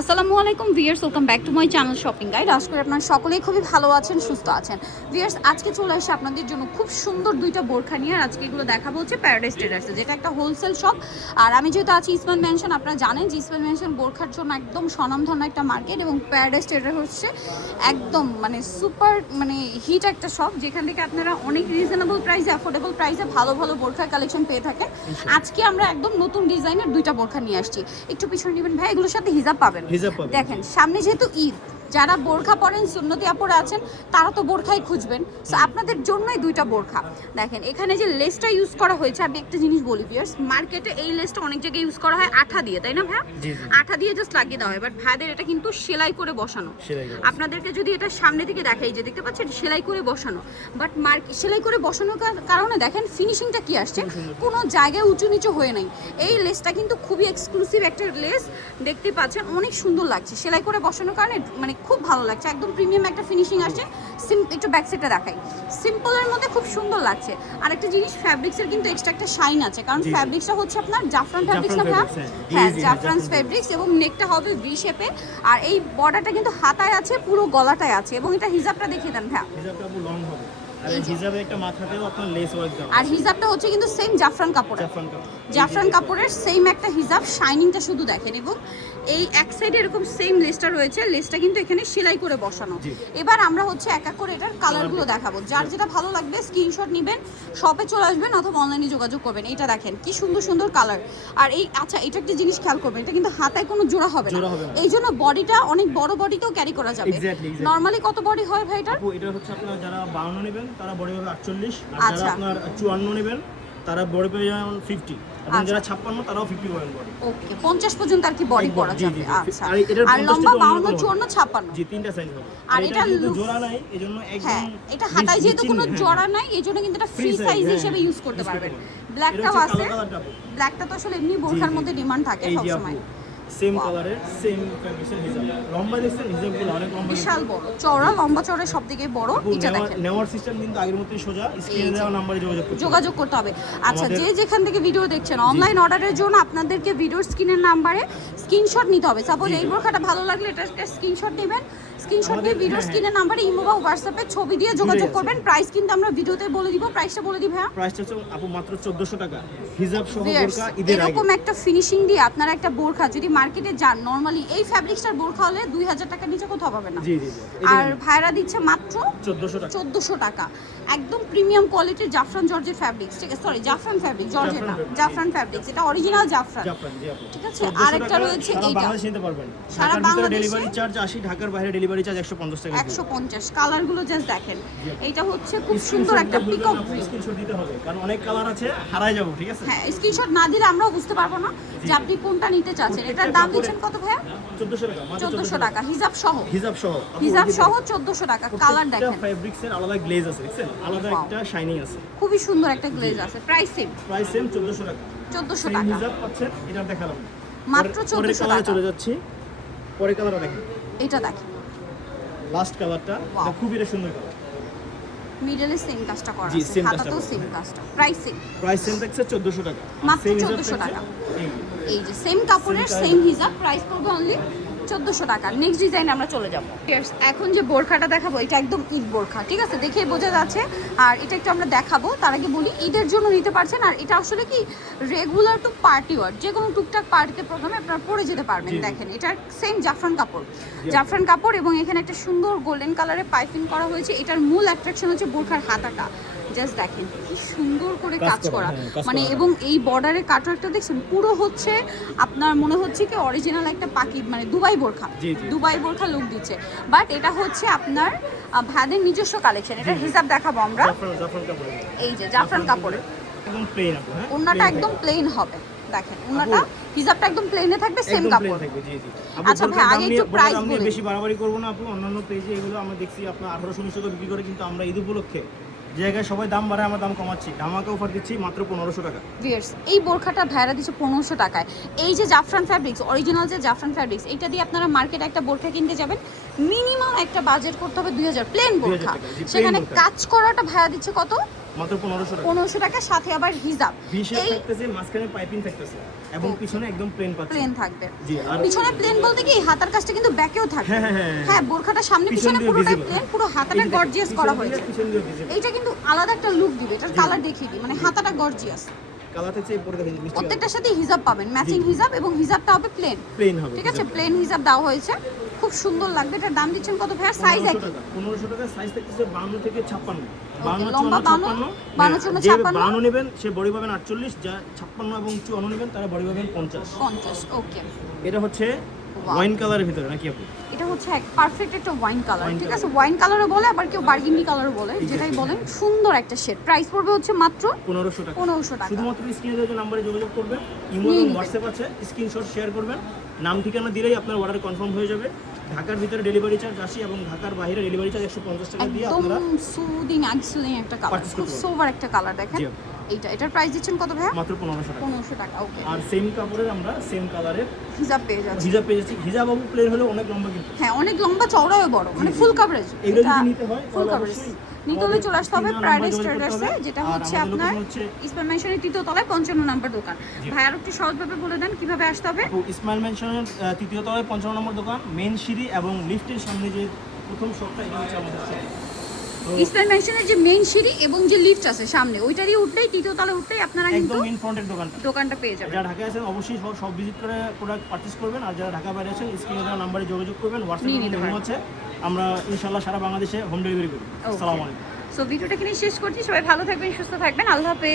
আসসালামু আলাইকুম viewers, welcome back to my channel shopping guide. আশা করি আপনারা সকলেই খুবই ভালো আছেন, সুস্থ আছেন। ভিউয়ার্স, আজকে চলে আসে আপনাদের জন্য খুব সুন্দর দুইটা বোরখা নিয়ে। আর আজকে এগুলো দেখাবো হচ্ছে প্যারাডাইস ট্রেডার্সে, যেটা একটা হোলসেল শপ। আর আমি যেহেতু আছি ইসমাইল মেনশন, আপনারা জানেন যে ইসমাইল মেনশন বোরখার জন্য একদম স্বনামধন্য একটা মার্কেট, এবং প্যারাডাইস ট্রেডার হচ্ছে একদম সুপার হিট একটা শপ, যেখান থেকে আপনারা অনেক রিজনেবল প্রাইসে, অ্যাফোর্ডেবল প্রাইসে ভালো ভালো বোরখার কালেকশন পেয়ে থাকেন। আজকে আমরা একদম নতুন ডিজাইনের দুইটা বোরখা নিয়ে আসছি। একটু পিছনে নেবেন ভাই, এগুলোর সাথে হিজাব পাবেন। দেখেন, সামনে যেহেতু ঈদ, যারা বোরখা পরেন, সুন্নতি আপুরা আছেন, তারা তো বোরখাই খুঁজবেন। সো আপনাদের জন্যই দুইটা বোরখা। দেখেন এখানে যে লেসটা ইউজ করা হয়েছে, আমি একটা জিনিস বলি ভিউয়ার্স, মার্কেটে এই লেসটা অনেক জায়গায় ইউজ করা হয় আঠা দিয়ে, তাই না ভাই? আঠা দিয়ে জাস্ট লাগিয়ে দেওয়া হয়, বাট ভাইদের এটা কিন্তু সেলাই করে বসানো। আপনাদেরকে যদি এটা সামনে থেকে দেখাই, যে দেখতে পাচ্ছেন সেলাই করে বসানো, বাট সেলাই করে বসানোর কারণে দেখেন ফিনিশিংটা কি আসছে, কোনো জায়গায় উঁচু নিচু হয়ে নাই। এই লেসটা কিন্তু খুবই এক্সক্লুসিভ একটা লেস, দেখতে পাচ্ছেন অনেক সুন্দর লাগছে। সেলাই করে বসানোর কারণে খুব ভালো লাগছে, একদম প্রিমিয়াম একটা ফিনিশিং আসছে। একটু ব্যাক সাইডটা দেখাই, সিম্পলের মধ্যে খুব সুন্দর লাগছে। আর একটা জিনিস, ফ্যাব্রিক্সের কিন্তু এক্সট্রা একটা শাইন আছে, কারণ ফ্যাব্রিক্সটা হচ্ছে আপনার জাফরান ফ্যাব্রিক্স না ভাই? হ্যাঁ, জাফরান ফ্যাব্রিক্স, এবং নেকটা হবে ভি শেপে। আর এই বর্ডারটা কিন্তু হাতায় আছে, পুরো গলাটায় আছে, এবং এটা হিজাবটা দেখিয়ে দেন ভাই। হিজাবটা পুরো লং হবে, আর হিজাবে একটা মাথাতেও আপনার লেস ওয়ার্ক দেওয়া। আর হিজাবটা হচ্ছে কিন্তু সেম জাফরান কাপড়ের, জাফরান কাপড়ের সেম একটা হিজাব। শাইনিংটা শুধু দেখেন, এবং এই এক সাইডে এরকম সেম লেসটা রয়েছে, লেসটা কিন্তু এখানে সেলাই করে বসানো। এবার আমরা হচ্ছে এক এক করে এটার কালারগুলো দেখাবো। যার যেটা ভালো লাগবে স্ক্রিনশট নেবেন, শপে চলে আসবেন অথবা অনলাইনে যোগাযোগ করবেন। এটা দেখেন কি সুন্দর সুন্দর কালার। আর এই আচ্ছা, এটা একটা জিনিস খেয়াল করবেন, এটা কিন্তু হাতায় কোনো জোড়া হবে না, এই জন্য বডিটা অনেক বড় বডিতেও ক্যারি করা যাবে। নরমালি কত বডি হয় ভাই এটা? এটা হচ্ছে আপনার যারা 52 নেবেন তারা বডি হবে 48, আর যারা আপনার 54 নেবেন তারা বডি পেয়ে যাবেন 50, এবং যারা 56 তারাও 50 পাবেন বডি। ওকে, 50 পর্যন্ত আর কি বডি করা যাবে। আচ্ছা, আর লম্বা 52, 54, 56, জি তিনটা সাইজ হবে। আর এটা জোড়া নাই, এজন্য একদম হ্যাঁ, এটা হাতায় যেহেতু কোনো জোড়া নাই, এজন্য কিন্তু এটা ফ্রি সাইজ হিসেবে ইউজ করতে পারবেন। ব্ল্যাকটাও আছে, ব্ল্যাকটা তো আসলে এমনি বোরখার মধ্যে ডিমান্ড থাকে সব সময়। সেম কালারের সেম ফ্যাব্রিক্সের হিজাব, লম্বা দেখছেন হিজাবগুলো অনেক লম্বা, বিশাল বড়, চওড়া, লম্বা চওড়া সবদিকে বড়। এটা দেখেন, নেওয়ার সিস্টেম কিন্তু আগের মতোই সোজা, স্ক্রিনে দেওয়া নম্বরে যোগাযোগ করতে হবে। আচ্ছা, যে যেখান থেকে ভিডিও দেখছেন, অনলাইন অর্ডারের জন্য আপনাদেরকে ভিডিওর স্ক্রিনের নাম্বারে স্ক্রিনশট নিতে হবে। সাপোজ এই বোরখাটা ভালো লাগলে এটা স্ক্রিনশট নেবেন, স্ক্রিনশট দিয়ে ভিডিওর স্ক্রিনের নাম্বারে ইমো বা হোয়াটসঅ্যাপে ছবি দিয়ে যোগাযোগ করবেন। প্রাইস কিন্তু আমরা ভিডিওতে বলে দিব, প্রাইসটা বলে দিব ভাইয়া। প্রাইসটা হচ্ছে আপু মাত্র 1400 টাকা, হিজাব সহ বোরকা ঈদের আগে। এরকম একটা ফিনিশিং দিয়ে আপনারা একটা বোরখা যদি মার্কেটে যান, নরমালি এই ফ্যাব্রিক্সটার বোরখা হলে 2000 টাকার নিচে কোথাও পাবেন না। জি জি, আর ভাইরা দিচ্ছে মাত্র 1400 টাকা। একদম প্রিমিয়াম কোয়ালিটির জাফরান জর্জের ফ্যাব্রিক্স, ঠিক আছে? সরি, জাফরান ফ্যাব্রিক, জর্জের না, জাফরান ফ্যাব্রিক্স, এটা অরিজিনাল জাফরান, জি আপু। ঠিক আছে? আরেকটা রয়েছে এইটা, বাংলাদেশে নিতে পারবেন, সারা বাংলাদেশে ডেলিভারি চার্জ 80, ঢাকার বাইরে ডেলিভারি চার্জ 150 টাকা। 150। কালারগুলো জাস্ট দেখেন, এইটা হচ্ছে খুব সুন্দর একটা পিকক ব্লু। স্ক্রিনশট দিতে হবে, কারণ অনেক কালার আছে, হারায় যাব, ঠিক আছে? হ্যাঁ, স্ক্রিনশট না দিলে আমরাও বুঝতে পারবো না যে আপনি কোনটা নিতে চাচ্ছেন। এটার দাম দিচ্ছেন কত ভাইয়া? 1400 টাকা, 1400 টাকা, হিজাব সহ। হিজাব সহ 1400 টাকা। কালার দেখেন, এটা ফ্যাব্রিক্সের আলাদা গ্লেজ আছে, দেখছেন? আলাদা একটা শাইনিং আছে, খুবই সুন্দর একটা গ্লেজ আছে। প্রাইস সেম 1400 টাকা। 1400 টাকা হিজাব পাচ্ছেন, এটা দেখালাম মাত্র 1400 টাকা। চলে যাচ্ছি পরের কালারটা দেখেন, এটা দেখেন লাস্ট কালারটা, এটা খুবই সুন্দর কালার। মিডলে সেম কাজটা করা জি, আছে, same হাতাতেও কাজটা সেম কাজটা। প্রাইস সেম থাকছে 1400 টাকা, মাত্র 1400 টাকা। এই যে সেম কাপড়ের সেম হিজাব, প্রাইস পড়বে অনলি 1400 টাকা। নেক্সট ডিজাইন আমরা চলে যাব। এখন যে বোরখাটা দেখাবো, এটা একদম ঈদ বোরখা, ঠিক আছে? দেখে বোঝা যাচ্ছে। আর এটা একটু আমরা দেখাবো, তার আগে বলি ঈদের জন্য নিতে পারছেন। আর এটা আসলে কি রেগুলার টু পার্টি ওয়ার, যে কোনো টুকটাক পার্টিতে প্রোগ্রামে আপনারা পরে যেতে পারবেন। দেখেন এটার সেম জাফরান কাপড়, জাফরান কাপড়, এবং এখানে একটা সুন্দর গোল্ডেন কালারে পাইপিং করা হয়েছে। এটার মূল অ্যাট্রাকশন হচ্ছে বোরখার হাতাটা, জাস্ট দেখেন কি সুন্দর করে কাজ করা, এবং এই বর্ডারের কাটওয়ার্কটা দেখছেন, পুরো হচ্ছে আপনার মনে হচ্ছে কি অরিজিনাল একটা পাখি, দুবাই বোরখা, দুবাই বোরখা লুক দিচ্ছে। বাট এটা হচ্ছে আপনার ভাদের নিজস্ব কালেকশন। এটা হিসাব দেখাবো আমরা। এই যে জাফরান কাপড়ের একদম প্লেন আপু, হ্যাঁ, ওন্নাটা একদম প্লেন হবে। দেখেন ওন্নাটা হিজাবটা একদম প্লেনে থাকবে, সেম কাপড় থাকবে। জি জি। আচ্ছা ভাই, আগে একটু প্রাইস বলে, বেশি বাড়াবাড়ি করব না আপু। অন্যান্য পেজে এগুলো আমরা দেখছি আপনার 1800-1900 টাকা বিক্রি করে, কিন্তু আমরা ঈদ উপলক্ষে জায়গায় সবাই দাম বাড়ায়, আমরা দাম কমাচ্ছি, ধামাকা অফার দিচ্ছি মাত্র 1500 টাকা। ভিউয়ার্স, এই বোরখাটা ভাইরা দিচ্ছে 1500 টাকায়। এই যে জাফরান ফ্যাব্রিক্স, অরিজিনাল যে জাফরান ফ্যাব্রিক্স, এটা দিয়ে আপনারা মার্কেটে একটা বোরখা কিনতে যাবেন, মিনিমাম একটা বাজেট করতে হবে 2000, প্লেন বোরখা। সেখানে কাজ করাটা ভাইয়া দিচ্ছে কত? মাত্র 1500 টাকা। 1500 টাকা, সাথে আবার হিজাব। ভি শেপ এই থাকতেছে, মাঝখানে পাইপিং থাকতেছে এবং Okay. পিছনে একদম প্লেন পাচ্ছেন। প্লেন থাকবে। জি, আর পিছনে প্লেন বলতে কি হাতার কাজটা কিন্তু ব্যাকেও থাকবে। হ্যাঁ, হ্যাঁ, হ্যাঁ। হ্যাঁ, বোরখাটা সামনে পিছন পিছনে দিয়ে পুরোটাই visible। প্লেন, পুরো হাতাটা এই যে দেখেন, গর্জিয়াস পিছন করা দিয়ে, হয়েছে। পিছন দিয়ে visible। এইটা কিন্তু আলাদা একটা লুক দিবে, এটার জি। কালার দেখিয়ে দিই, মানে হাতাটা গর্জিয়াস। কালার থাকছে এই পরে দেখেন মিষ্টি প্রত্যেকটার সাথে হিজাব পাবেন, ম্যাচিং জি। হিজাব, এবং হিজাবটা হবে প্লেন। প্লেন হবে। ঠিক আছে, প্লেন হিজাব দেওয়া হয়েছে, খুব সুন্দর লাগবে। এটার দাম দিচ্ছেন কত ভাইয়া? সাইজ 1500 একই। টাকা। 1500 টাকা, সাইজ থাকতেছে 52 থেকে 56। 52, লম্বা 54, 52, 54, যে 56 52 নেবেন সে বডি পাবেন 48, যা 56 এবং 54 নেবেন তারা বডি পাবেন 50। 50। ওকে, এটা হচ্ছে Wow. ওয়াইন কালারের ভিতরে নাকি আপু? এটা হচ্ছে এক পারফেক্ট একটা ওয়াইন কালার। Wine ঠিক color। আছে, ওয়াইন কালারও বলে, আবার কেউ বার্গিন্ডি কালারও বলে, Exactly. যেটাই বলেন। সুন্দর একটা শেড। প্রাইস পড়বে হচ্ছে মাত্র 1500 টাকা। 1500 টাকা। শুধুমাত্র স্ক্রিনে যে নাম্বারে যোগাযোগ করবেন, ইমো নিয়ে এবং নিবেন। হোয়াটসঅ্যাপ আছে, স্ক্রিনশট শেয়ার করবেন, নাম ঠিকানা দিলেই আপনার অর্ডার কনফার্ম হয়ে যাবে। ঢাকার ভিতরে ডেলিভারি চার্জ 80 এবং ঢাকার বাইরে ডেলিভারি চার্জ 150 টাকা দিয়ে একদম আপনারা সুদিং এক্সেলিং একটা কালার, Purchase খুব করতে পারবেন। সোভার একটা কালার। দেখেন জি। এটার প্রাইস দিচ্ছেন কত ভাইয়া? মাত্র 1500 টাকা। 1500 টাকা। ওকে, আর সেম কাপড়ের আমরা সেম কালারের হিজাব পেয়ে যাচ্ছে। হিজাব পেয়েছি। হিজাব বাবু প্লেন হলে অনেক লম্বা কিন্তু। হ্যাঁ, অনেক লম্বা, চওড়াও বড়, মানে ফুল কভারেজ। এগুলো যদি নিতে হয় ফুল তাহলে কভারেজ অবশ্যই নিতে হলে চলে আসতে হবে স্ক্রিনে প্যারাডাইস নাম্বার যোগাযোগ করতে ট্রেডার্সে, হবে। যেটা আর হচ্ছে আমাদের আপনার লোকেশন হচ্ছে ইসমাইল মেনশনের 3য় তলায় 55 নম্বর দোকান। জি। ভাই আর একটু সহজভাবে বলে দেন কিভাবে আসতে হবে? আপু, ইসমাইল মেনশনের 3য় তলায় 55 নম্বর দোকান, মেইন সিঁড়ি এবং লিফটের সামনে যে প্রথম শপটা, এটা হচ্ছে আমাদের শপ। তো ইসমাইল মেনশনের যে মেইন সিঁড়ি এবং যে লিফট আছে সামনে, ওইটারই উঠলেই 3য় তলায় উঠলেই আপনারা কিন্তু একদম ইন ফ্রন্টের দোকানটা। দোকানটা পেয়ে যাবেন। যারা ঢাকায় আছেন অবশ্যই সব ভিজিট করে প্রোডাক্ট পারচেজ করবেন, আর যারা ঢাকা বাইরে আছেন স্ক্রিনে দেওয়া নাম্বারে যোগাযোগ করবেন, নিয়ে হোয়াটসঅ্যাপে নিতে মেনু পারেন। আছে, আমরা ইনশাআল্লাহ সারা বাংলাদেশে হোম ডেলিভারি করি। আসসালামু আলাইকুম। সো ভিডিওটা এখানেই শেষ করছি। সবাই ভালো থাকবেন, সুস্থ থাকবেন। আল্লাহ হাফেজ।